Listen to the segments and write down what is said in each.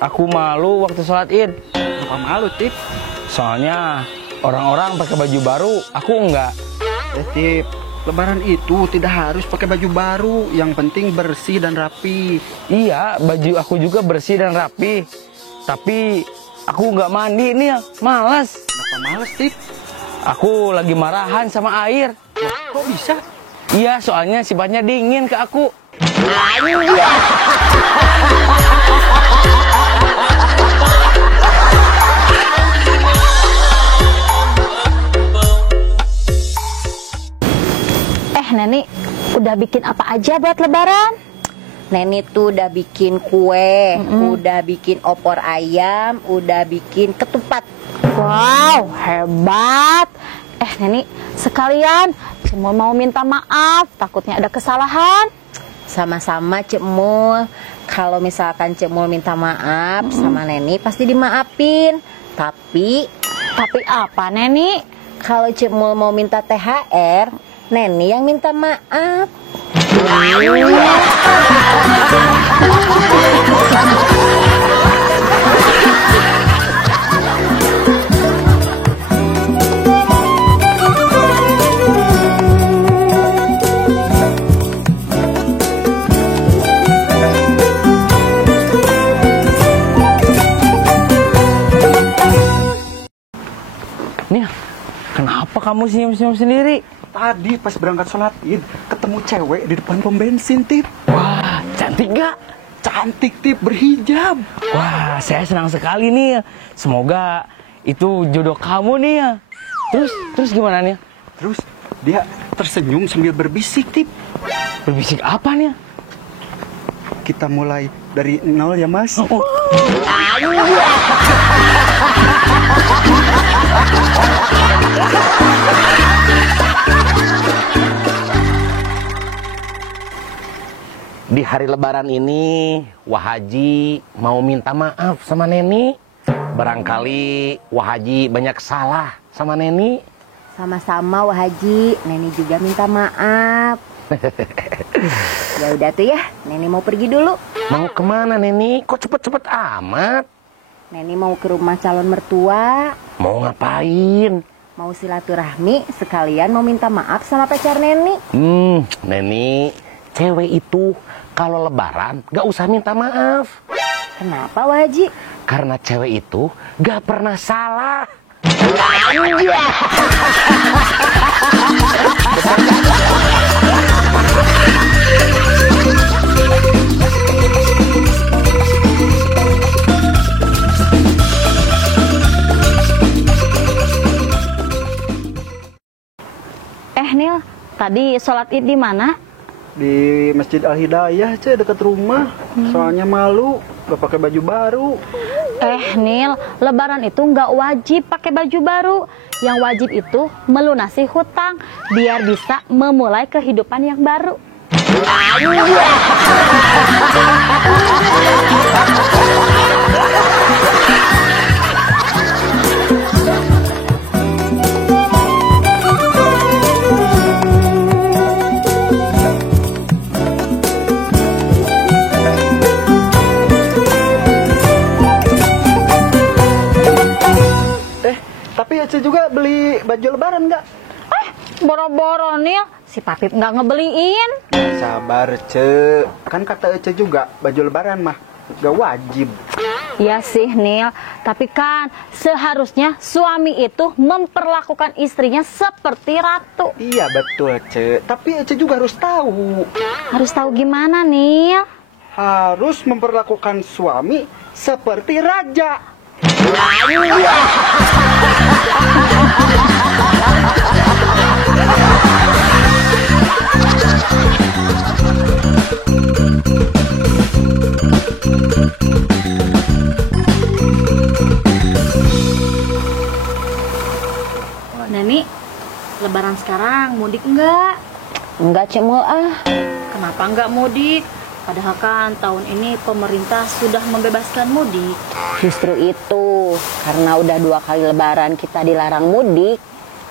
Aku malu waktu sholat Id. Kenapa malu, Tip? Soalnya orang-orang pakai baju baru, aku enggak. Tip, Lebaran itu tidak harus pakai baju baru. Yang penting bersih dan rapi. Iya, baju aku juga bersih dan rapi. Tapi aku nggak mandi nih, malas. Kenapa males, Tip? Aku lagi marahan sama air. Kok bisa? Iya, soalnya sifatnya dingin ke aku. Neni udah bikin apa aja buat Lebaran? Neni tuh udah bikin kue, udah bikin opor ayam, udah bikin ketupat. Wow, hebat. Neni, sekalian Cemul mau minta maaf, takutnya ada kesalahan. Sama-sama Cek Mul. Kalau misalkan Cek Mul minta maaf sama Neni pasti dimaafin. Tapi apa, Neni? kalau Cek Mul mau minta THR, Neni yang minta maaf. Nih, kenapa kamu senyum-senyum sendiri? Tadi pas berangkat sholat Id, ketemu cewek di depan pom bensin, Tip. Wah, cantik gak? Cantik, Tip, berhijab. Wah, saya senang sekali nih. Semoga itu jodoh kamu nih ya. Terus gimana nih? Terus dia tersenyum sambil berbisik, Tip. Berbisik apa nih? Kita mulai dari nol ya, Mas. Di hari Lebaran ini, Wah Haji mau minta maaf sama Neni. Barangkali Wah Haji banyak salah sama Neni. Sama-sama Wah Haji, Neni juga minta maaf. Ya udah tuh ya, Neni mau pergi dulu. Mau kemana Neni? Kok cepet-cepet amat? Neni mau ke rumah calon mertua. Mau ngapain? Mau silaturahmi, sekalian mau minta maaf sama pacar Neni. Neni, cewek itu kalau Lebaran gak usah minta maaf. Kenapa Wah Haji? Karena cewek itu gak pernah salah. Nil, tadi sholat Id di mana? Di Masjid Al-Hidayah, dekat rumah. Soalnya malu, gak pakai baju baru. Nil, Lebaran itu nggak wajib pakai baju baru. Yang wajib itu melunasi hutang biar bisa memulai kehidupan yang baru. Tapi Ece juga beli baju lebaran nggak? Boro-boro Nil, si Papip nggak ngebeliin. Sabar, Ce. Kan kata Ece juga, baju lebaran mah gak wajib. Ya sih Nil, tapi kan seharusnya suami itu memperlakukan istrinya seperti ratu. Iya betul, Ce. Tapi Ece juga harus tahu. Harus tahu gimana Nil? Harus memperlakukan suami seperti raja. Neni, Lebaran sekarang mudik enggak? Enggak Cek Mul Kenapa enggak mudik? Padahal kan tahun ini pemerintah sudah membebaskan mudik. Justru itu, karena udah 2 kali Lebaran kita dilarang mudik.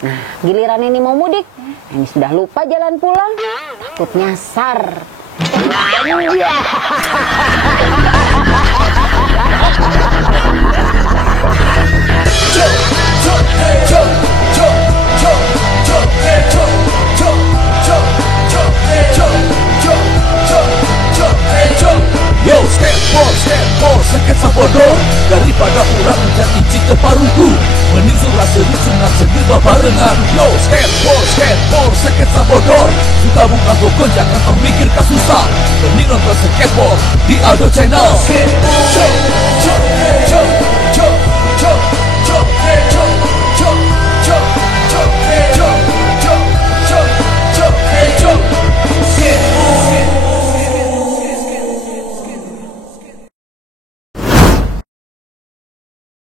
Nah, giliran ini mau mudik, ini sudah lupa jalan pulang, takut nyasar. Yo, skateboard, sakit sabodor. Daripada ulah menjadi cinta paruku, mending surah seru sunat sendiri barengan. Yo, skateboard, sakit sabodor. Suka buka tokon, jangan termikirkan susah. Mending nonton skateboard di Aldo Channel. Skateboard.